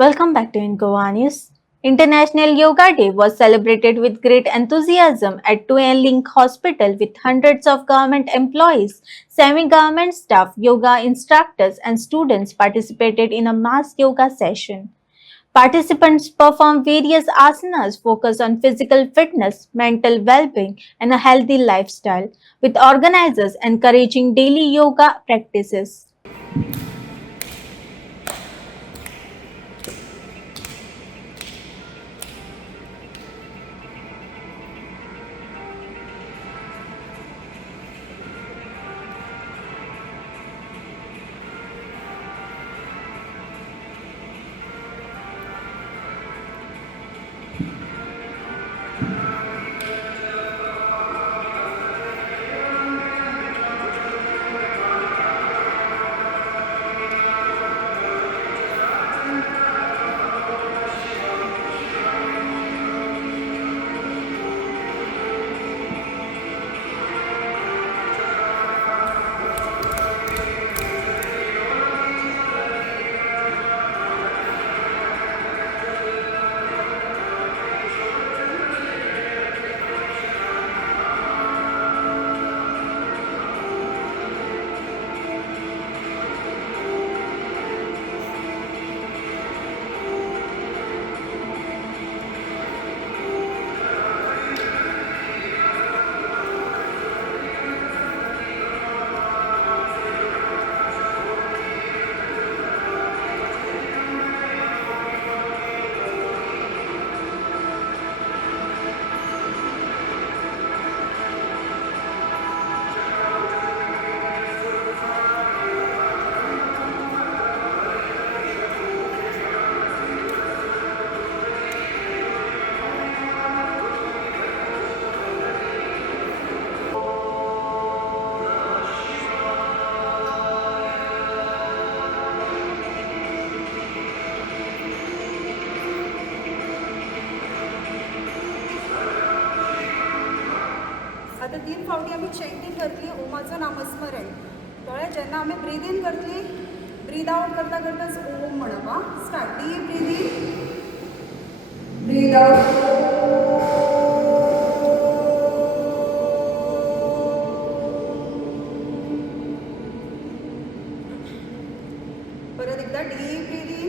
Welcome back to Incoa News. International Yoga Day was celebrated with great enthusiasm at Tuem Link Hospital with hundreds of government employees, semi-government staff, yoga instructors and students participated in a mass yoga session. Participants performed various asanas focused on physical fitness, mental well-being and a healthy lifestyle, with organizers encouraging daily yoga practices. आता 3 फावटी आमी chanting करतली ओमाचं नामस्मरण कळ्ळें. जेन्ना आमी breathe in करतली ब्रीद out करता करताच ओम म्हणप. आं start. Deep breathe in, breathe out. परत एकदा डीप ब्रीद इन,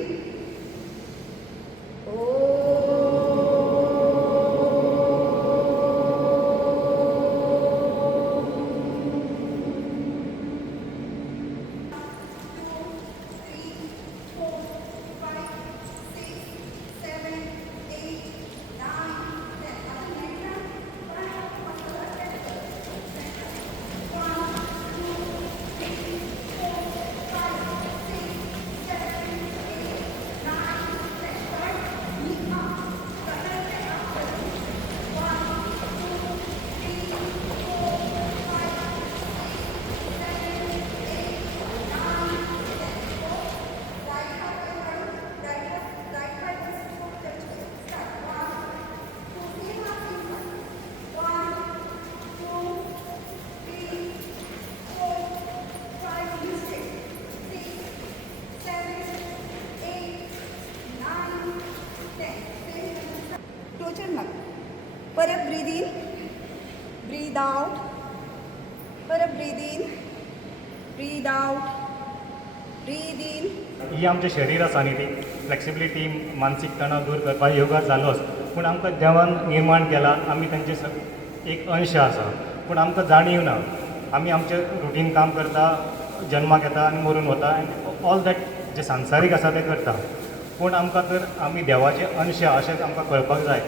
परत ब्रीद इन, ब्रीद आउट, परत breathe in, breathe out, breathe in. ही आमचें शरीर आसा न्ही ती फ्लेक्सिबिलिटी मानसीक तणाव दूर करपाक योगा जालोच, पूण आमकां देवान निर्माण केला, आमी तांचे एक अंश आसा, पूण आमकां जाणीव ना. आमी आमचें रुटीन काम करता, जल्माक येता आनी मरून वता आनी ऑल दॅट जे सांसारीक आसा तें करता, पूण आमकां तर आमी देवाचे अंश अशें आमकां कळपाक जाय.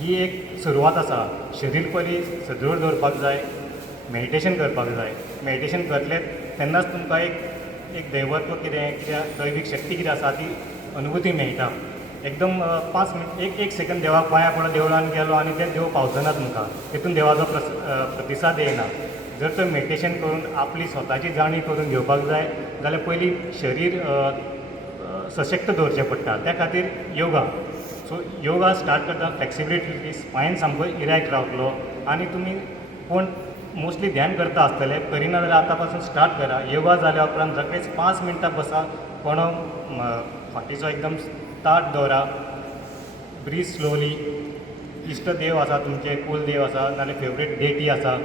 ही एक सुरवात आसा. शरीर पयलीं सदृढ दवरपाक जाय, मेडिटेशन करपाक जाय. मेडिटेशन करतले तेन्नाच तुमकां एक दैवत्व कितें दैवीक शक्ती कितें आसा ती अनुभूती मेळटा. एकदम 5 मिनट एक सेकंद देवाक पांयां पडत देवळान गेलो आनी तें देव पावचना तुमकां, तितून देवाचो प्रतिसाद येना. जर तर मेडिटेशन करून आपली स्वताची जाणीव करून घेवपाक जाय जाल्यार पयलीं शरीर सशक्त दवरचें पडटा. त्या खातीर योगा. सो योगा स्टार्ट करता फ्लेक्सिबिलिटी, स्पायन सामको इरॅक्ट रावतलो आनी तुमी कोण मोस्टली ध्यान करता आसतले, करिना जाल्यार आतां पासून स्टार्ट करा. योगा जाल्या उपरांत सकाळीच 5 मिनटां बसा, कोणो फाटीचो एकदम ताट दवरा, ब्रीथ स्लोली. इश्ट देव आसा तुमचे, कुल देव आसा नाजाल्यार फेवरेट डेटी आसा,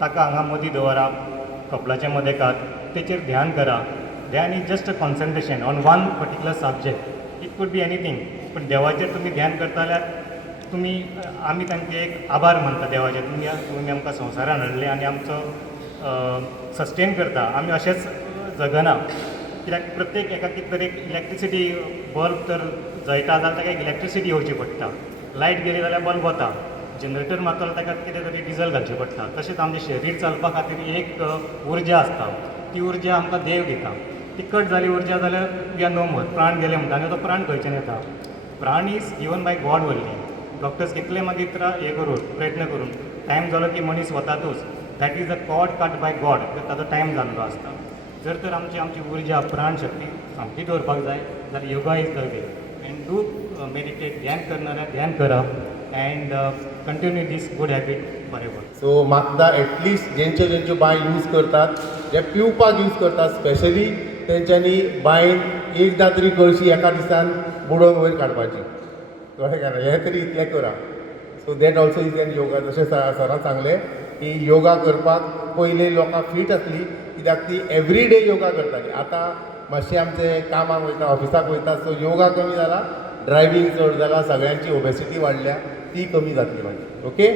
ताका हांगा मदीं दवरा कपलाचे मदेकात, तेचेर ध्यान करा. ध्यान is just a concentration on one particular subject. It could be anything. पण देवाचेर तुमी ध्यान करता जाल्यार तुमी आमी तांचे एक आभार मानता देवाचे. तुमी आमकां संवसारान हाडले आनी आमचो सस्टेन करता. आमी अशेंच जगना, कित्याक प्रत्येक एका कितें तरी इलेक्ट्रिसिटी बल्ब तर जळटा जाल्यार ताका एक इलेक्ट्रिसिटी येवची पडटा. लायट गेली जाल्यार बल्ब वता. जनरेटर मारता जाल्यार ताका कितें तरी डिझल घालचें पडटा. तशेंच आमचें शरीर चलपा खातीर एक उर्जा आसता. ती उर्जा आमकां देव दिता. ती कट जाली उर्जा जाल्यार वी आर नो मोर. प्राण गेले म्हणटा आनी तो प्राण खंयच्यान येता? प्राण is given by God only. Doctors कितले मागीर हे करून प्रयत्न करून टायम जालो की मनीस वतातूच. That is a cod cut by God. ताजो टायम जाल्लो आसता. जर तर आमची उर्जा प्राण शक्ती सामकी दवरपाक जाय जाल्यार yoga is the way. And do meditate. ध्यान करणाऱ्या ध्यान करा and continue this good habit forever. So मागता एटलिस्ट जेंच्यो बाय यूज करतात, जे पिवपाक यूज करतात स्पेशली, तेंच्यांनी बायन एकदां तरी कळशी एका दिसान बुडोवन वयर काडपाची. कळ्ळें काय ना? हें तरी इतलें करा. So that also is an yoga. जशें सरान सांगलें की योगा करपाक पयलीं लोकां फीट आसली कित्याक ती एवरी डे योगा करताली. आतां मातशें आमचे कामाक वयता, ऑफिसाक वयता, सो योगा कमी जाला, ड्रायव्हिंग चड जाला, सगळ्यांची ओबेसिटी वाडल्या, ती कमी जातली मागीर. ओके.